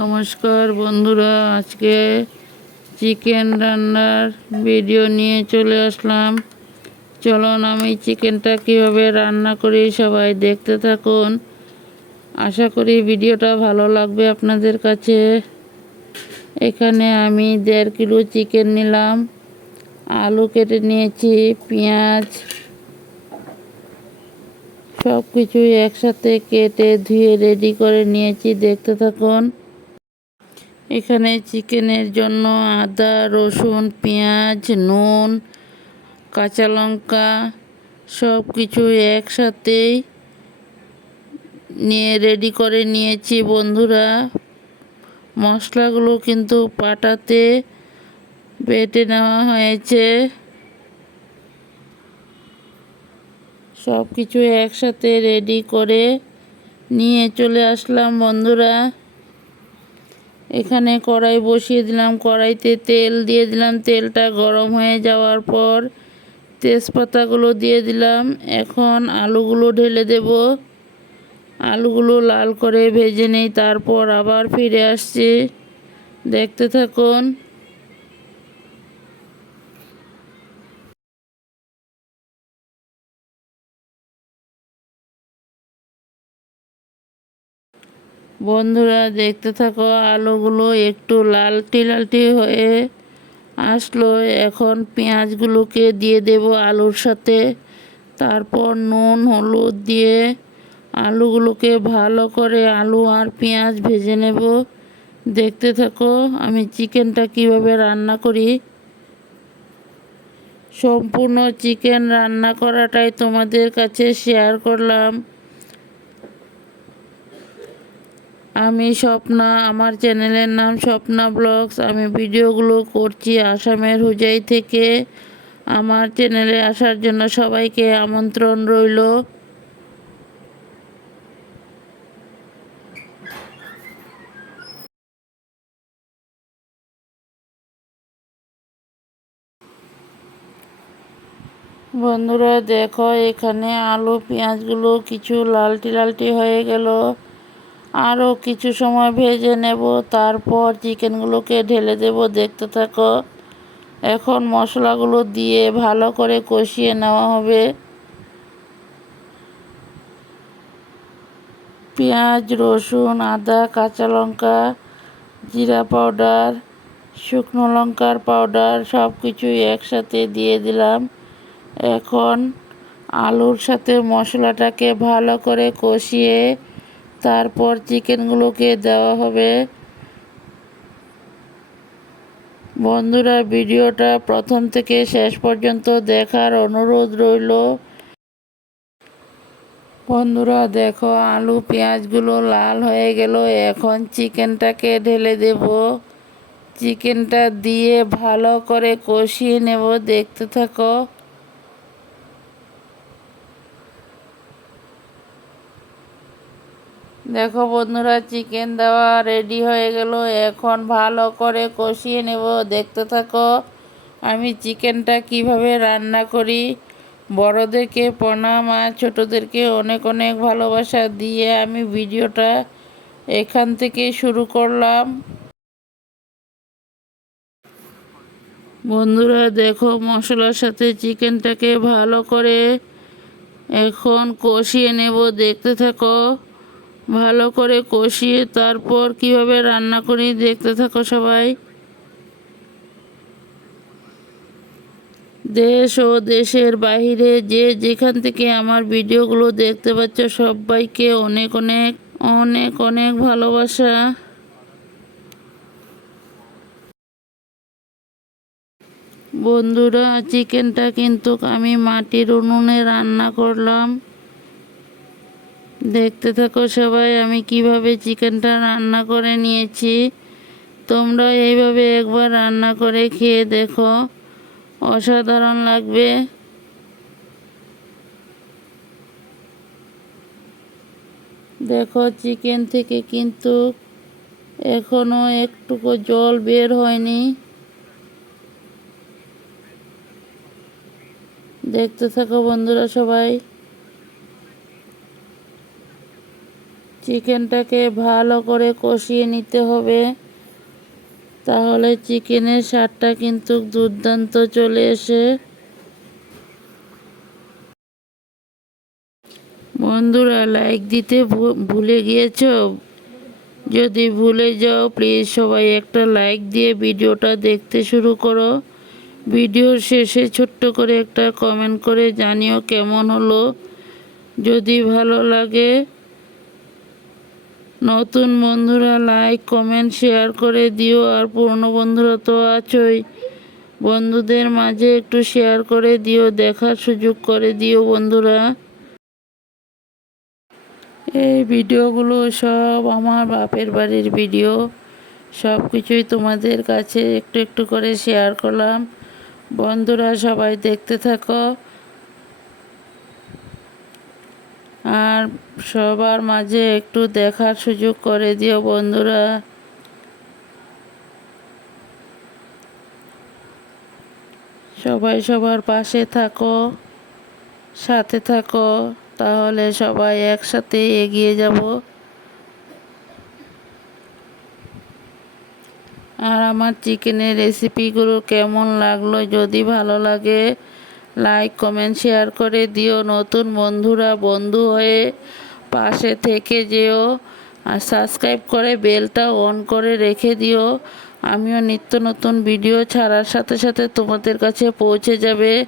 নমস্কার বন্ধুরা, আজকে চিকেন রান্নার ভিডিও নিয়ে চলে আসলাম। চলুন আমি চিকেনটা কীভাবে রান্না করি সবাই দেখতে থাকুন। আশা করি ভিডিওটা ভালো লাগবে আপনাদের কাছে। এখানে আমি দেড় কিলো চিকেন নিলাম। আলু কেটে নিয়েছি, পেঁয়াজ সব কিছু একসাথে কেটে ধুয়ে রেডি করে নিয়েছি, দেখতে থাকুন। এখানে চিকেনের জন্য আদা, রসুন, পেঁয়াজ, নুন, কাঁচা লঙ্কা সব কিছু একসাথেই নিয়ে রেডি করে নিয়েছি বন্ধুরা। মশলাগুলো কিন্তু পাটাতে বেটে নেওয়া হয়েছে। সব কিছু একসাথে রেডি করে নিয়ে চলে আসলাম বন্ধুরা। এখানে কড়াই বসিয়ে দিলাম। কড়াইতে তেল দিয়ে দিলাম। তেলটা গরম হয়ে যাওয়ার পর তেজপাতাগুলো দিয়ে দিলাম। এখন আলুগুলো ঢেলে দেব। আলুগুলো লাল করে ভেজে নেই, তারপর আবার ফিরে আসছি। দেখতে থাকুন। বন্ধুরা, দেখতে থাকো, আলুগুলো একটু লালটি লালটি হয়ে আসলো। এখন পেঁয়াজগুলোকে দিয়ে দেব আলুর সাথে। তারপর নুন, হলুদ দিয়ে আলুগুলোকে ভালো করে আলু আর পেঁয়াজ ভেজে নেব। দেখতে থাকো, আমি চিকেনটা কীভাবে রান্না করি। সম্পূর্ণ চিকেন রান্না করাটাই তোমাদের কাছে শেয়ার করলাম। আমি স্বপ্না, আমার চ্যানেলের নাম স্বপ্না ব্লগস। আমি ভিডিওগুলো করছি আসামের হুজাই থেকে। আমার চ্যানেলে আসার জন্য সবাইকে আমন্ত্রণ রইল। বন্ধুরা, দেখো এখানে আলু, পেঁয়াজগুলো কিছু লালটি লালটি হয়ে গেল। আরও কিছু সময় ভেজে নেব, তারপর চিকেনগুলোকে ঢেলে দেব, দেখতে থাকো। এখন মশলাগুলো দিয়ে ভালো করে কষিয়ে নেওয়া হবে। পেঁয়াজ, রসুন, আদা, কাঁচা লঙ্কা, জিরা পাউডার, শুকনো লঙ্কার পাউডার সব কিছুই একসাথে দিয়ে দিলাম। এখন আলুর সাথে মশলাটাকে ভালো করে কষিয়ে তারপর চিকেনগুলোকে দেওয়া হবে। বন্ধুরা, ভিডিওটা প্রথম থেকে শেষ পর্যন্ত দেখার অনুরোধ রইল। বন্ধুরা, দেখো, আলু, পেঁয়াজগুলো লাল হয়ে গেল। এখন চিকেনটাকে ঢেলে দেব। চিকেনটা দিয়ে ভালো করে কষিয়ে নেব। দেখতে থাকো। দেখো বন্ধুরা চিকেন দেওয়া রেডি হয়ে গেল। এখন ভালো করে কষিয়ে নেব। দেখতে থাকো, আমি চিকেনটা কীভাবে রান্না করি। বড়দেরকে প্রণাম, আর ছোটোদেরকে অনেক অনেক ভালোবাসা দিয়ে আমি ভিডিওটা এখান থেকে শুরু করলাম। বন্ধুরা, দেখো মশলার সাথে চিকেনটাকে ভালো করে এখন কষিয়ে নেব। দেখতে থাকো। ভালো করে কষিয়ে তারপর কীভাবে রান্না করি দেখতে থাকো সবাই। দেশ ও দেশের বাহিরে যে যেখান থেকে আমার ভিডিওগুলো দেখতে পাচ্ছ সবাইকে অনেক অনেক অনেক অনেক ভালোবাসা। বন্ধুরা, চিকেনটা কিন্তু আমি মাটির উনুনে রান্না করলাম। দেখতে থাকো সবাই, আমি কীভাবে চিকেনটা রান্না করে নিয়েছি। তোমরা এইভাবে একবার রান্না করে খেয়ে দেখো। অসাধারণ লাগবে। দেখো, চিকেন থেকে কিন্তু এখনও একটুকু জল বের হয়নি। দেখতে থাকো বন্ধুরা সবাই। চিকেনটাকে ভালো করে কষিয়ে নিতে হবে। তাহলে চিকেনের স্বাদটা কিন্তু দুর্দান্ত চলে এসে বন্ধুরা লাইক দিতে ভুলে গিয়েছো? যদি ভুলে যাও প্লিজ সবাই একটা লাইক দিয়ে ভিডিওটা দেখতে শুরু করো। ভিডিওর শেষে ছোট্ট করে একটা কমেন্ট করে জানিও কেমন হলো। যদি ভালো লাগে নতুন বন্ধুরা লাইক কমেন্ট শেয়ার করে দিও। আর পুরনো বন্ধুরা তো আছোই। বন্ধুদের মাঝে একটু শেয়ার করে দিও, দেখার সুযোগ করে দিও বন্ধুরা। এই ভিডিওগুলো সব আমার বাপের বাড়ির ভিডিও। সব কিছুই তোমাদের কাছে একটু একটু করে শেয়ার করলাম। বন্ধুরা, সবাই দেখতে থাকো। আর সবার মাঝে একটু দেখার সুযোগ করে দিও বন্ধুরা। সবাই সবার পাশে থাকো, সাথে থাকো, তাহলে সবাই একসাথে এগিয়ে যাব। আর আমার চিকেনের রেসিপিগুলো কেমন লাগল যদি ভালো লাগে লাইক কমেন্ট শেয়ার করে দিও। নতুন বন্ধুরা, বন্ধু হয়ে পাশে থেকে যেও। আর সাবস্ক্রাইব করে বেলটা অন করে রেখে দিও। আমিও নিত্য নতুন ভিডিও ছাড়ার সাথে সাথে তোমাদের কাছে পৌঁছে যাবে।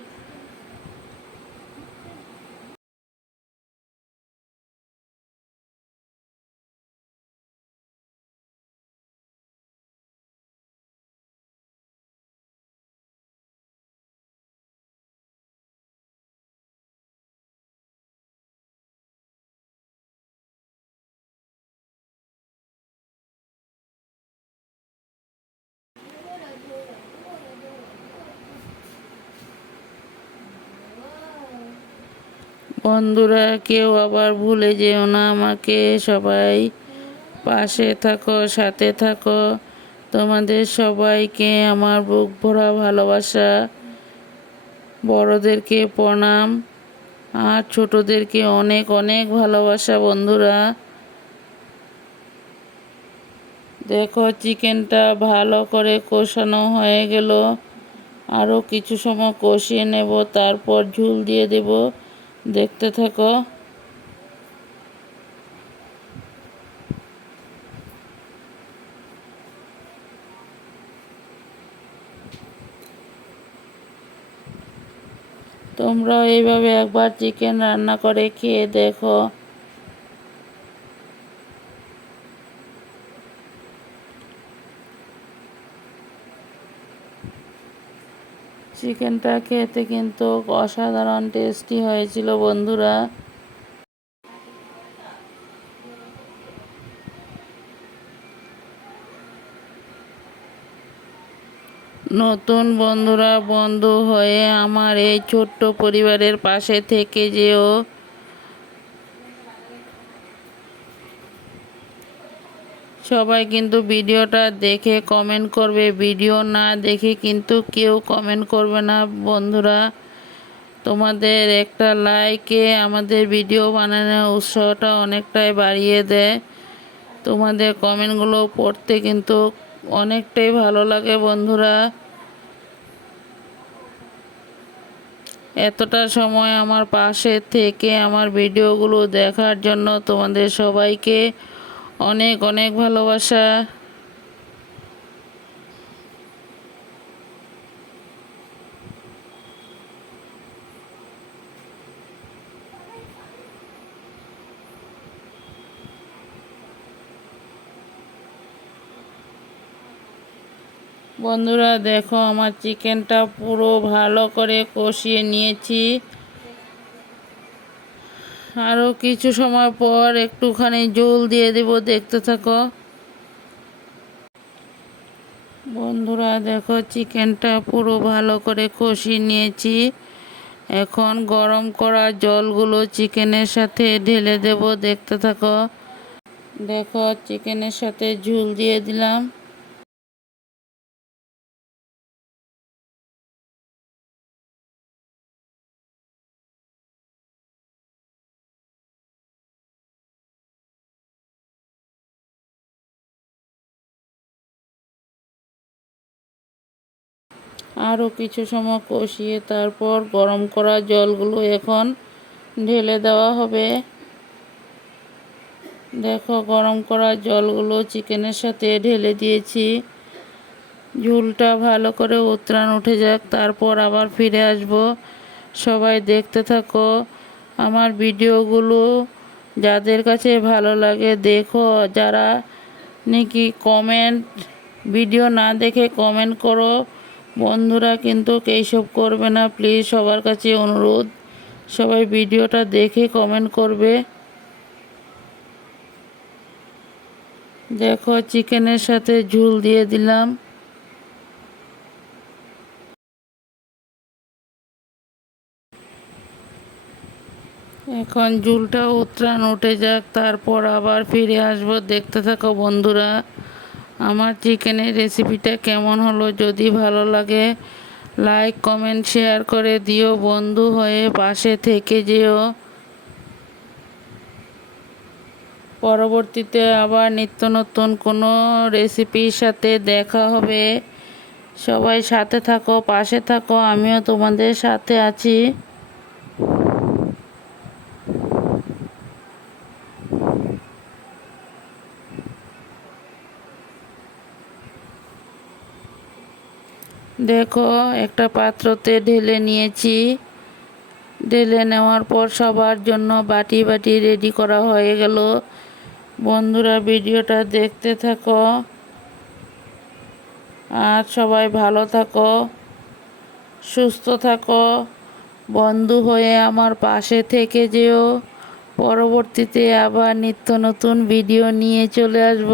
বন্ধুরা, কেউ আবার ভুলে যেও না আমাকে। সবাই পাশে থাকো, সাথে থাকো। তোমাদের সবাইকে আমার বুক ভরা ভালোবাসা। বড়দেরকে প্রণাম। আর ছোটদেরকে অনেক অনেক ভালোবাসা বন্ধুরা। দেখো, চিকেনটা ভালো করে কষানো হয়ে গেল। আরও কিছু সময় কষিয়ে নেব, তারপর ঝুল দিয়ে দেব। দেখতে থাকো। তোমরাও এইভাবে একবার চিকেন রান্না করে খেয়ে দেখো। চিকেনটা খেতে কিন্তু অসাধারণ টেস্টি হয়েছিল, বন্ধুরা। নতুন বন্ধুরা, বন্ধু হয়ে আমার এই ছোট্ট পরিবারের পাশে থেকে যেও। সবাই কিন্তু ভিডিওটা দেখে কমেন্ট করবে। ভিডিও না দেখে কিন্তু কেউ কমেন্ট করবে না। বন্ধুরা, তোমাদের একটা লাইকে আমাদের ভিডিও বানানোর উৎসাহটা অনেকটাই বাড়িয়ে দেয়। তোমাদের কমেন্টগুলো পড়তে কিন্তু অনেকটাই ভালো লাগে বন্ধুরা। এতটা সময় আমার পাশে থেকে আমার ভিডিওগুলো দেখার জন্য তোমাদের সবাইকে অনেক অনেক ভালোবাসা। বন্ধুরা দেখো আমার চিকেনটা পুরো ভালো করে কষিয়ে নিয়েছি। আরও কিছু সময় পর একটুখানি জল দিয়ে দেব, দেখতে থাকো। বন্ধুরা, দেখো, চিকেনটা পুরো ভালো করে কষিয়ে নিয়েছি। এখন গরম করা জলগুলো চিকেনের সাথে ঢেলে দেব, দেখতে থাকো। দেখো, চিকেনের সাথে ঝুল দিয়ে দিলাম। আরও কিছু সময় কষিয়ে তারপর গরম করা জলগুলো এখন ঢেলে দেওয়া হবে। দেখো, গরম করা জলগুলো চিকেনের সাথে ঢেলে দিয়েছি। ঝুলটা ভালো করে উতরান উঠে যাক, তারপর আবার ফিরে আসব। সবাই দেখতে থাকো, আমার ভিডিওগুলো যাদের কাছে ভালো লাগে দেখো। যারা নাকি কমেন্ট ভিডিও না দেখে কমেন্ট করো বন্ধুরা কিন্তু এইসব করবে না প্লিজ সবার কাছে অনুরোধ। সবাই ভিডিওটা দেখে কমেন্ট করবে। দেখো চিকেনের সাথে ঝুল দিয়ে দিলাম। এখন ঝুলটা উত্রাণ উঠে যাক, তারপর আবার ফিরে আসব। দেখতে থাকো বন্ধুরা। আমার চিকেনের রেসিপিটা কেমন হলো যদি ভালো লাগে লাইক কমেন্ট শেয়ার করে দিও বন্ধু হয়ে পাশে থেকে যেও। পরবর্তীতে আবার নিত্য নতুন কোনো রেসিপির সাথে দেখা হবে। সবাই সাথে থাকো, পাশে থাকো, আমিও তোমাদের সাথে আছি। দেখো, একটা পাত্রতে ঢেলে নিয়েছি। ঢেলে নেওয়ার পর সবার জন্য বাটি বাটি রেডি করা হয়ে গেল। বন্ধুরা, ভিডিওটা দেখতে থাকো। আর সবাই ভালো থাকো, সুস্থ থাকো। বন্ধু হয়ে আমার পাশে থেকে যেও। পরবর্তীতে আবার নিত্য নতুন ভিডিও নিয়ে চলে আসব।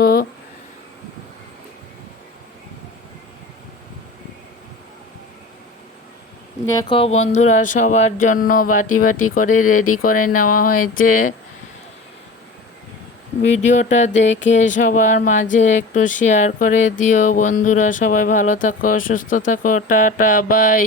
দেখো বন্ধুরা, সবার জন্য বাটি বাটি করে রেডি করে নেওয়া হয়েছে। ভিডিওটা দেখে সবার মাঝে একটু শেয়ার করে দিও। বন্ধুরা, সবাই ভালো থাকো, সুস্থ থাকো, টাটা বাই